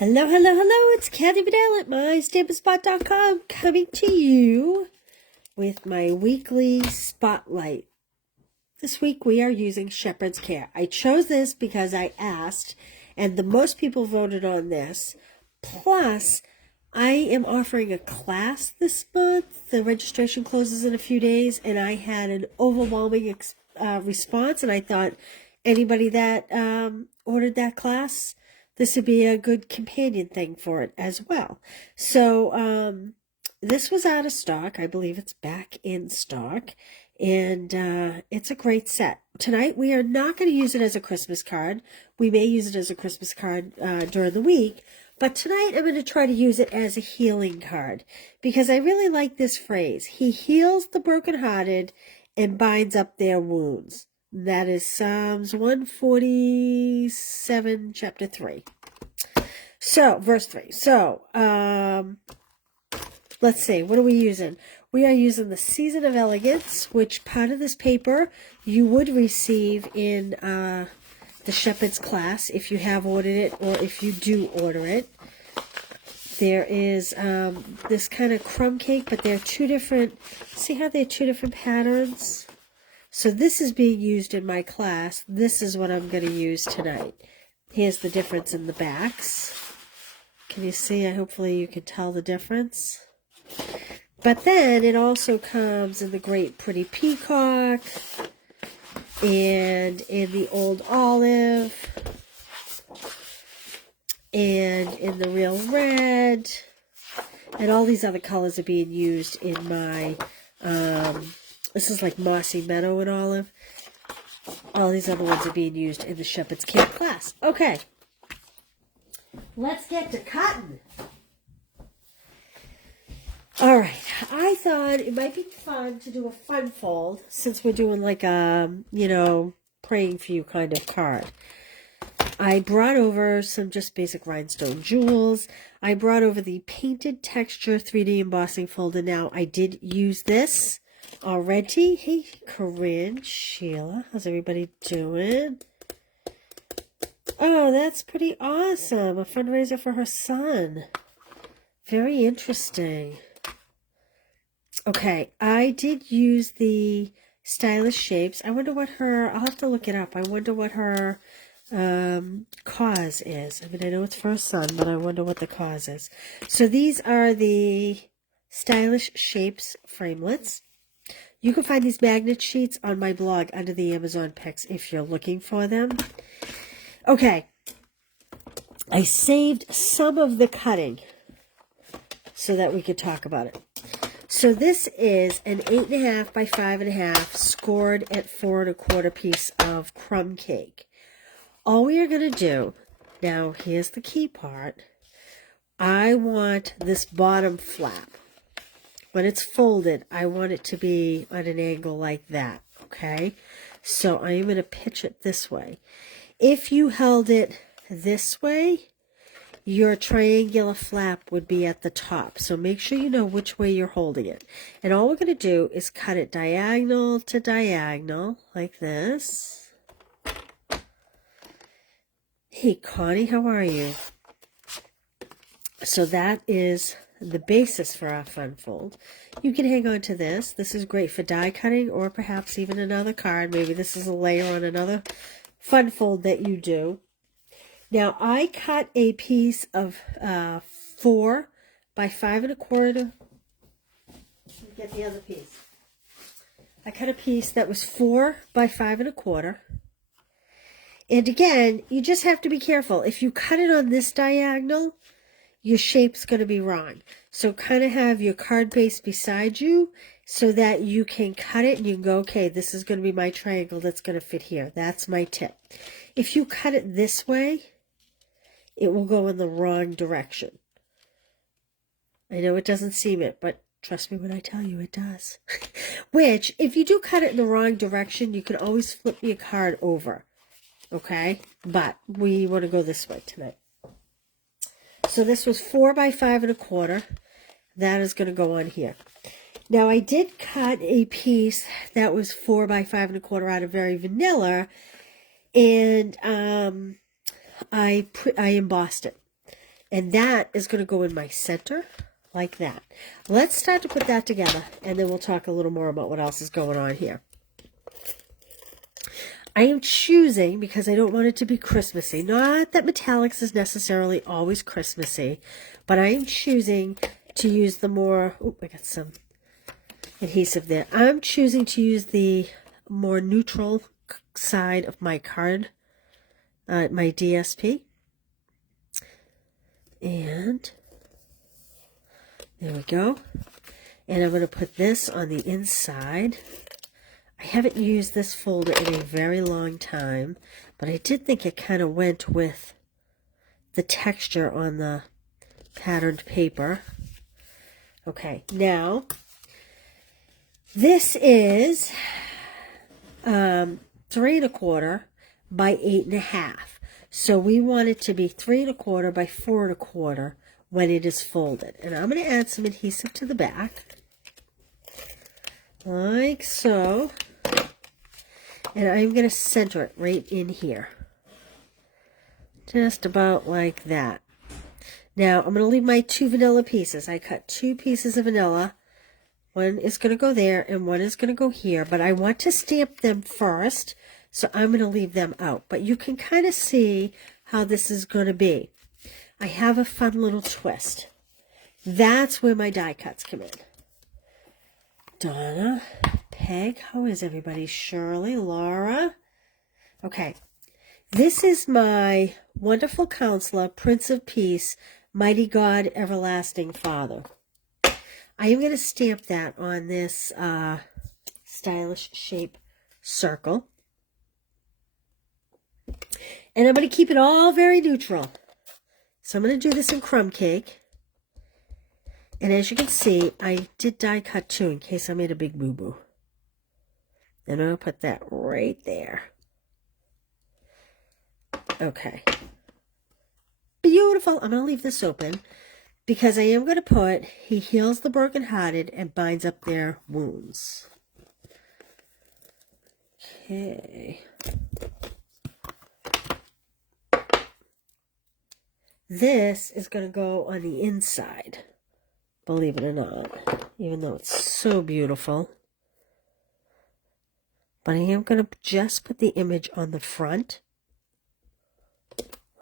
Hello, hello, hello, it's Kathy Vidal at mystampinspot.com coming to you with my weekly spotlight. This week we are using Shepherd's Care. I chose this because I asked, and the most people voted on this. Plus, I am offering a class this month. The registration closes in a few days, and I had an overwhelming response, and I thought anybody that ordered that class, this would be a good companion thing for it as well. So this was out of stock. I believe it's back in stock. And it's a great set. Tonight, we are not going to use it as a Christmas card. We may use it as a Christmas card during the week. But tonight, I'm going to try to use it as a healing card. Because I really like this phrase. He heals the brokenhearted and binds up their wounds. That is Psalms 147, chapter 3. So, verse 3. So, let's see. What are we using? We are using the Season of Elegance, which part of this paper you would receive in the Shepherd's class if you have ordered it or if you do order it. There is this kind of crumb cake, but they're two different. See how they're two different patterns? So this is being used in my class. This is what I'm going to use tonight. Here's the difference in the backs. Can you see? Hopefully you can tell the difference. But then it also comes in the Great Pretty Peacock and in the Old Olive and in the Real Red. And all these other colors are being used in my... this is like Mossy Meadow and Olive. All these other ones are being used in the Shepherd's Care class. Okay. Let's get to cutting. All right. I thought it might be fun to do a fun fold since we're doing like a, praying for you kind of card. I brought over some just basic rhinestone jewels. I brought over the painted texture 3D embossing folder. Now, I did use this already. Hey, Corinne, Sheila, how's everybody doing? Oh, that's pretty awesome. A fundraiser for her son. Very interesting. Okay, I did use the stylish shapes. I wonder what I'll have to look it up. I wonder what her cause is. I mean, I know it's for her son, but I wonder what the cause is. So these are the stylish shapes framelets. You can find these magnet sheets on my blog under the Amazon picks if you're looking for them. Okay, I saved some of the cutting so that we could talk about it. So this is an 8.5 by 5.5 scored at 4 1/4 piece of crumb cake. All we are going to do, now here's the key part, I want this bottom flap. When it's folded, I want it to be at an angle like that, okay? So I am going to pitch it this way. If you held it this way, your triangular flap would be at the top. So make sure you know which way you're holding it. And all we're going to do is cut it diagonal to diagonal, like this. Hey, Connie, how are you? So that is the basis for our fun fold. You can hang on to this. This is great for die cutting or perhaps even another card. Maybe this is a layer on another fun fold that you do. Now, I cut a piece of 4 by 5 1/4. Let me get the other piece. I cut a piece that was 4 by 5 1/4. And again, you just have to be careful. If you cut it on this diagonal, your shape's going to be wrong. So kind of have your card base beside you so that you can cut it and you can go, okay, this is going to be my triangle that's going to fit here. That's my tip. If you cut it this way, it will go in the wrong direction. I know it doesn't seem it, but trust me when I tell you it does. Which, if you do cut it in the wrong direction, you can always flip your card over. Okay? But we want to go this way tonight. So this was 4 by 5 1/4. That is going to go on here. Now I did cut a piece that was 4 by 5 1/4 out of Very Vanilla, and I embossed it. And that is going to go in my center like that. Let's start to put that together, and then we'll talk a little more about what else is going on here. I am choosing, because I don't want it to be Christmassy, not that metallics is necessarily always Christmassy, but I am choosing to use the more, oh, I got some adhesive there. I'm choosing to use the more neutral side of my card, my DSP. And there we go. And I'm going to put this on the inside. I haven't used this folder in a very long time, but I did think it kind of went with the texture on the patterned paper. Okay, now this is 3 1/4 by 8 1/2. So we want it to be 3 1/4 by 4 1/4 when it is folded. And I'm going to add some adhesive to the back, like so. And I'm going to center it right in here. Just about like that. Now, I'm going to leave my 2 vanilla pieces. I cut 2 pieces of vanilla. One is going to go there and one is going to go here. But I want to stamp them first, so I'm going to leave them out. But you can kind of see how this is going to be. I have a fun little twist. That's where my die cuts come in. Donna, Peg, how is everybody? Shirley, Laura. Okay, this is my wonderful counselor, Prince of Peace, Mighty God, Everlasting Father. I am going to stamp that on this stylish shape circle. And I'm going to keep it all very neutral. So I'm going to do this in crumb cake. And as you can see, I did die cut too in case I made a big boo-boo. And I'll put that right there. Okay. Beautiful. I'm going to leave this open because I am going to put, he heals the brokenhearted and binds up their wounds. Okay. This is going to go on the inside, believe it or not, even though it's so beautiful. But I am going to just put the image on the front,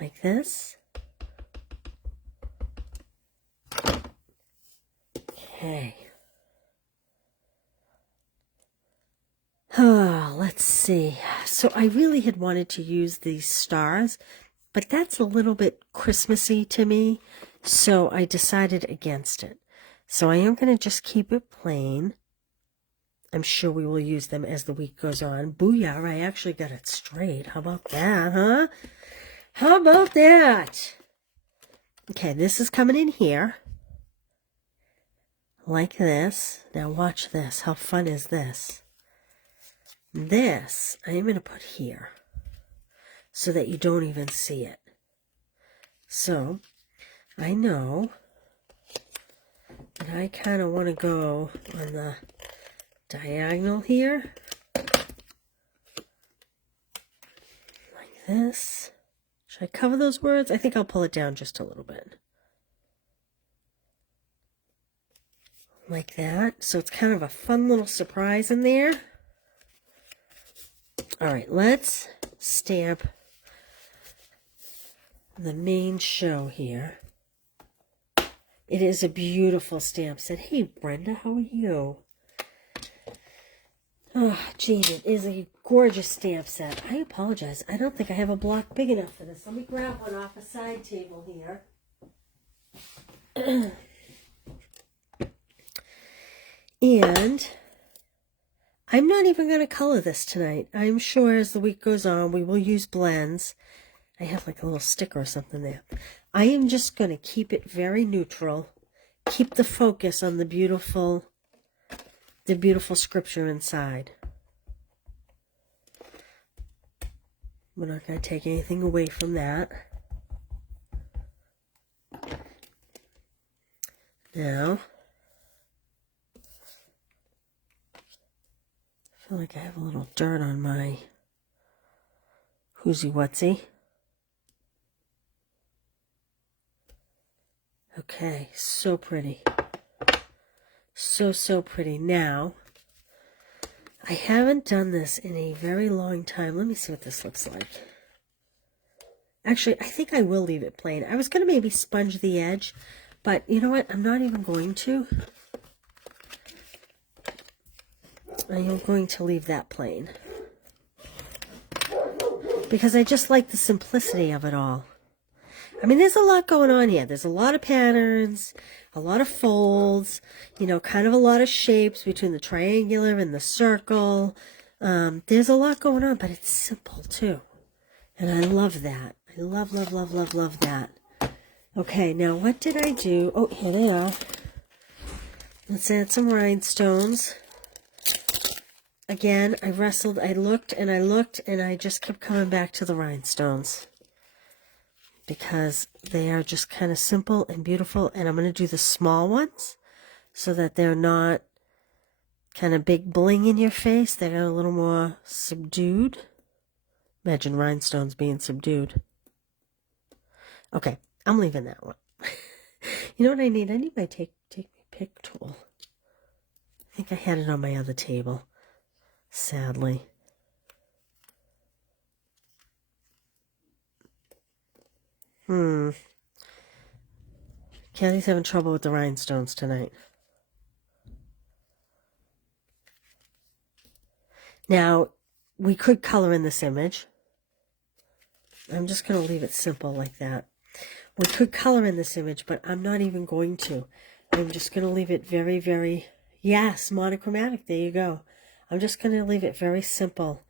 like this. Okay. Oh, let's see. So I really had wanted to use these stars, but that's a little bit Christmassy to me, so I decided against it. So I am going to just keep it plain. I'm sure we will use them as the week goes on. Booyah, I actually got it straight. How about that, huh? How about that? Okay, this is coming in here. Like this. Now watch this. How fun is this? This, I am going to put here so that you don't even see it. So, I know that I kind of want to go on the diagonal here, like this. Should I cover those words? I think I'll pull it down just a little bit. Like that. So it's kind of a fun little surprise in there. All right, let's stamp the main show here. It is a beautiful stamp set. Hey, Brenda, how are you? Oh, gee, it is a gorgeous stamp set. I apologize. I don't think I have a block big enough for this. Let me grab one off a side table here. And I'm not even going to color this tonight. I'm sure as the week goes on, we will use blends. I have like a little sticker or something there. I am just going to keep it very neutral. Keep the focus on the beautiful scripture inside. We're not going to take anything away from that. Now, I feel like I have a little dirt on my whoozy whatsy. Okay, so pretty. So, so pretty. Now, I haven't done this in a very long time. Let me see what this looks like. Actually, I think I will leave it plain. I was going to maybe sponge the edge, but you know what? I'm not even going to. I am going to leave that plain. Because I just like the simplicity of it all. I mean, there's a lot going on here. There's a lot of patterns, a lot of folds, you know, kind of a lot of shapes between the triangular and the circle. There's a lot going on, but it's simple too. And I love that. I love, love, love, love, love that. Okay, now what did I do? Oh, here they are. Let's add some rhinestones. Again, I wrestled, I looked, and I just kept coming back to the rhinestones. Because they are just kind of simple and beautiful. And I'm going to do the small ones so that they're not kind of big bling in your face. They're a little more subdued. Imagine rhinestones being subdued. Okay, I'm leaving that one. You know what I need? I need my take my pick tool. I think I had it on my other table, sadly. Kathy's having trouble with the rhinestones tonight. Now, we could color in this image. I'm just going to leave it simple like that. We could color in this image, but I'm not even going to. I'm just going to leave it very, very, yes, monochromatic. There you go. I'm just going to leave it very simple.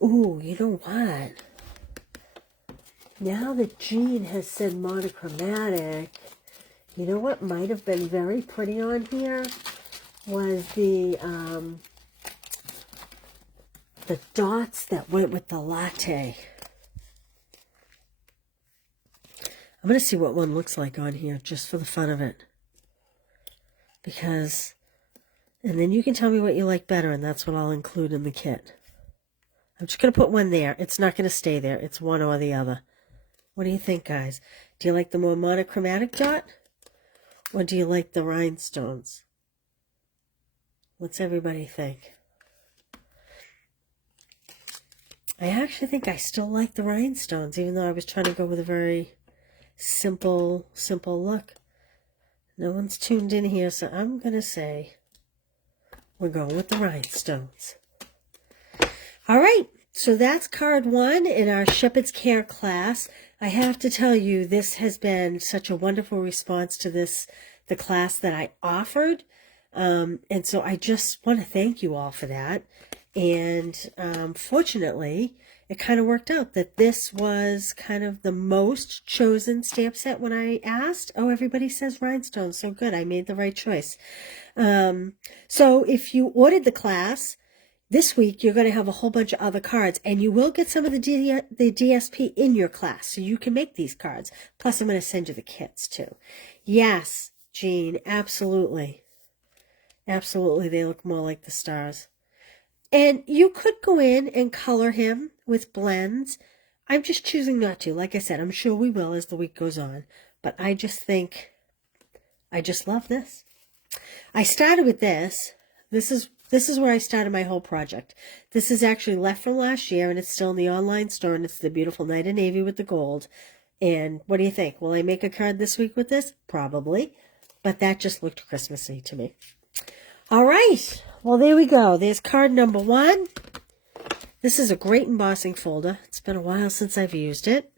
Ooh, you know what? Now that Jean has said monochromatic, you know what might have been very pretty on here was the dots that went with the latte. I'm going to see what one looks like on here just for the fun of it. Because, and then you can tell me what you like better, and that's what I'll include in the kit. I'm just going to put one there. It's not going to stay there. It's one or the other. What do you think, guys? Do you like the more monochromatic dot? Or do you like the rhinestones? What's everybody think? I actually think I still like the rhinestones, even though I was trying to go with a very simple look. No one's tuned in here, so I'm going to say we're going with the rhinestones. All right, so that's card 1 in our Shepherd's Care class. I have to tell you, this has been such a wonderful response to the class that I offered. And so I just want to thank you all for that. And fortunately, it kind of worked out that this was kind of the most chosen stamp set when I asked. Oh, everybody says rhinestones. So good. I made the right choice. So if you ordered the class, this week, you're going to have a whole bunch of other cards, and you will get some of the DSP in your class, so you can make these cards. Plus, I'm going to send you the kits, too. Yes, Jean, absolutely. Absolutely, they look more like the stars. And you could go in and color him with blends. I'm just choosing not to. Like I said, I'm sure we will as the week goes on. But I just think, I just love this. I started with this. This is where I started my whole project. This is actually left from last year, and it's still in the online store, and it's the beautiful Night of Navy with the gold. And what do you think? Will I make a card this week with this? Probably. But that just looked Christmassy to me. All right. Well, there we go. There's card number 1. This is a great embossing folder. It's been a while since I've used it.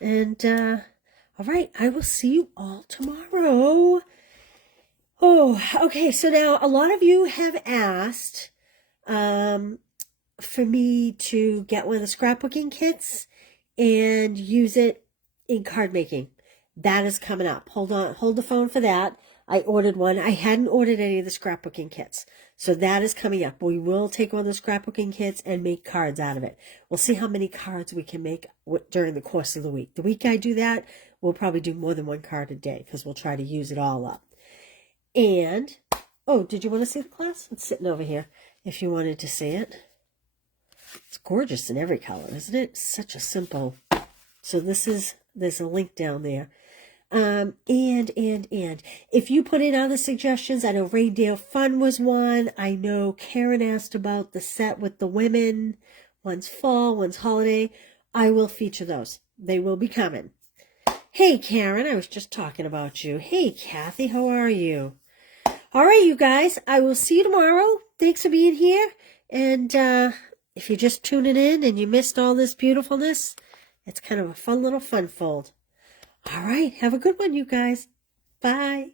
And, all right. I will see you all tomorrow. Oh, okay. So now a lot of you have asked for me to get one of the scrapbooking kits and use it in card making. That is coming up. Hold on. Hold the phone for that. I ordered one. I hadn't ordered any of the scrapbooking kits. So that is coming up. We will take one of the scrapbooking kits and make cards out of it. We'll see how many cards we can make during the course of the week. The week I do that, we'll probably do more than one card a day because we'll try to use it all up. And, oh, did you want to see the class? It's sitting over here if you wanted to see it. It's gorgeous in every color, isn't it? Such a simple. So there's a link down there. And if you put in other suggestions, I know Reindeer Fun was one. I know Karen asked about the set with the women. One's fall, one's holiday. I will feature those. They will be coming. Hey, Karen, I was just talking about you. Hey, Kathy, how are you? All right, you guys, I will see you tomorrow. Thanks for being here. And if you're just tuning in and you missed all this beautifulness, it's kind of a fun little fun fold. All right, have a good one, you guys. Bye.